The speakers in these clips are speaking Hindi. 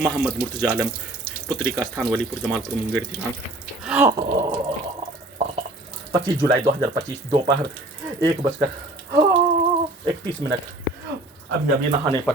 मोहम्मद मुर्तजा आलम, पुत्री का स्थान वलीपुर जमालपुर मुंगेर, दिनांक 25 जुलाई 2025 दोपहर 1:31। अभी नहाने पर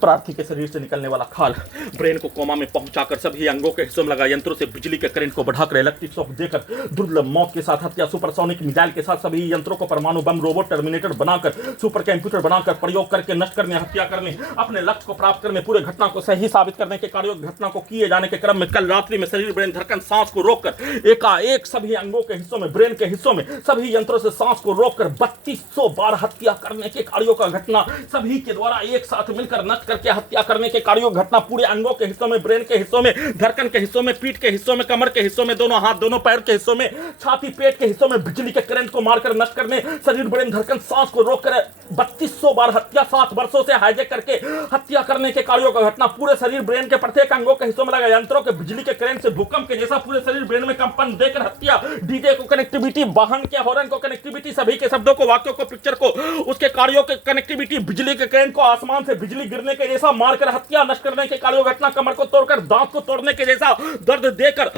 प्रार्थी के शरीर से निकलने वाला खाल ब्रेन को कोमा में पहुंचाकर सभी अंगों के हिस्सों में लगा यंत्रों से बिजली के करंट को बढ़ाकर इलेक्ट्रिक शॉक देकर दुर्लभ मौत के साथ हत्या, सुपरसोनिक मिसाइल के साथ सभी यंत्रों को परमाणु बम, रोबोट, टर्मिनेटर बनाकर, सुपर कंप्यूटर बनाकर प्रयोग करके नष्ट करने, हत्या करने, अपने लक्ष्य को प्राप्त करने, पूरे घटना को सही साबित करने के कार्यों घटना को किए जाने के क्रम में कल रात्रि में शरीर, ब्रेन, धड़कन, सांस को रोककर एकाएक सभी अंगों के हिस्सों में, ब्रेन के हिस्सों में सभी यंत्रों से सांस को रोककर 3200 बार हत्या करने के कार्यों का घटना सभी के द्वारा एक साथ मिलकर नष्ट करके हत्या करने के कार्यों घटना पूरे अंगों के हिस्सों में, ब्रेन के हिस्सों में, धड़कन के हिस्सों में, पीठ के हिस्सों में, कमर के हिस्सों में, दोनों हाथ, दोनों पैर के हिस्सों में, छाती, पेट के हिस्सों में बिजली के करंट को मारकर नष्ट करने, शरीर, ब्रेन, धड़कन, सांस को रोककर 3200 बार हत्या, 7 वर्षों से हाईजैक करके हत्या करने के कार्यों का घटना पूरे शरीर, ब्रेन के प्रत्येक अंगों के हिस्सों में लगा यंत्रों के बिजली के करंट से भूकंप के जैसा पूरे शरीर, ब्रेन में कंपन देकर हत्या, डीजे को कनेक्टिविटी, वाहन के हॉर्न को कनेक्टिविटी, सभी के शब्दों को, वाक्यों को, पिक्चर को, उसके कार्यों के कनेक्टिविटी, बिजली के करंट को आसमान से बिजली गिरने के जैसा मारकर हत्या, नष्ट करने के कार्यों घटना, कमर को तोड़कर दांत को तोड़ने के जैसा दर्द देकर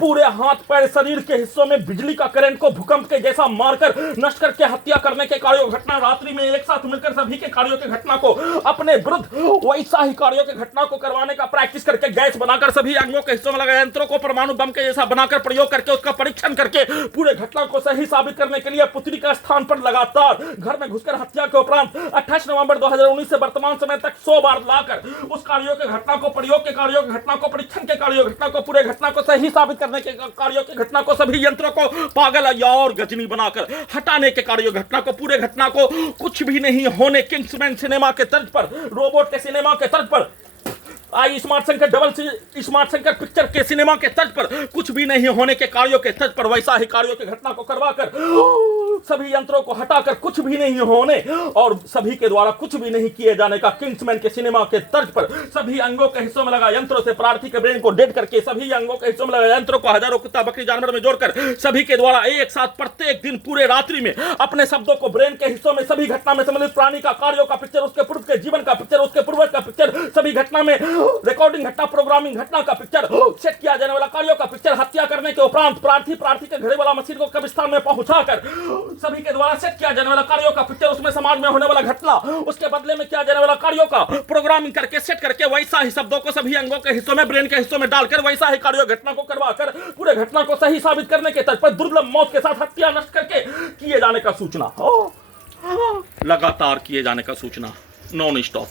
पूरे हाथ, पैर, शरीर के हिस्सों में बिजली का करंट को भूकंप के जैसा मारकर नष्ट करके हत्या करने के कार्यों घटना, रात्रि में एक साथ मिलकर सभी के कार्यों के घटना को अपने विरुद्ध वैसा ही कार्यों के घटना को करवाने का प्रैक्टिस करके गैस बनाकर सभी अंगों के हिस्सों में लगा यंत्रों को परमाणु बम के जैसा बनाकर प्रयोग करके उसका परीक्षण करके पूरे घटना को सही साबित करने के लिए पुत्री का स्थान पर लगातार घर में घुसकर हत्या के उपरांत 28 नवंबर 2019 से वर्तमान समय तक 100 बार लाकर उस कार्यों के घटना को, प्रयोग के कार्यों की घटना को, परीक्षण के कार्यों घटना को, पूरे घटना को सही साबित करने के कार्यों की घटना को, सभी यंत्रों को पागल या और गजनी बनाकर हटाने के कार्यों घटना को, पूरे घटना को कुछ भी नहीं होने किंग्समैन सिनेमा के तर्ज पर, रोबोट के सिनेमा के तर्ज पर, I smart Shankar, double smart Shankar picture के सिनेमा के तर्ज पर, कुछ भी नहीं होने के कार्यों के तर्ज पर वैसा ही कार्यों की घटना को करवाकर सभी यंत्रों को हटाकर कुछ भी नहीं होने और सभी के द्वारा कुछ भी नहीं किए जाने का किंग्समैन के सिनेमा के तर्ज पर सभी अंगों के हिस्सों में लगा यंत्रों से प्रार्थी के ब्रेन को डेड करके सभी अंगों के हिस्सों में लगा यंत्रों को हजारों कुत्ता, बकरी, जानवर में जोड़कर सभी के द्वारा एक साथ प्रत्येक दिन पूरे रात्रि में अपने शब्दों को ब्रेन के हिस्सों में सभी घटना में सम्मिलित प्राणी का, कार्यों का पिक्चर, उसके पूर्व के जीवन का पिक्चर, उसके पूर्वज का पिक्चर, सभी घटना में रिकॉर्डिंग घटना, प्रोग्रामिंग घटना का पिक्चर, सेट किया जाने वाला कार्यों का पिक्चर, हत्या करने के उपरांत प्रार्थी के घरे वाला मशीन को कब्रिस्तान में पहुंचाकर सभी के द्वारा सेट किया जाने वाला कार्यों का पिक्चर, उसमें समाज में होने वाला घटना, उसके बदले में किया जाने वाला कार्यों का प्रोग्रामिंग करके सेट करके वैसा ही शब्दों को सभी अंगों के हिस्सों में, ब्रेन के हिस्सों में डालकर वैसा ही कार्यों घटना को करवाकर पूरे घटना को सही साबित करने के तर्ज पर दुर्लभ मौत के साथ हत्या नष्ट करके किए जाने का सूचना, लगातार किए जाने का सूचना, नॉन स्टॉप।